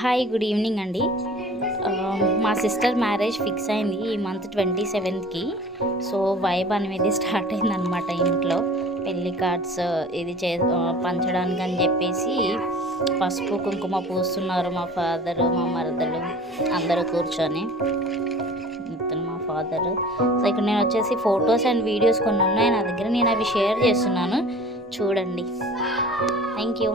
Hi good evening అండి. మా sister marriage fix అయింది ఈ మంత్ 27కి. సో వైబ్ అనేది స్టార్ట్ అయిందనమాట ఇంట్లో. పెళ్ళి కార్డ్స్ ఇది పంచడానికి అని చెప్పేసి పసుపు కుంకుమ పూస్తున్నారు మా ఫాదరు, మా మరదలు అందరూ కూర్చొని. ఇతను మా ఫాదరు. సో ఇక్కడ నేను వచ్చేసి ఫొటోస్ అండ్ వీడియోస్ కొన్ని ఉన్నాయి నా దగ్గర, నేను అవి షేర్ చేస్తున్నాను, చూడండి. Thank you.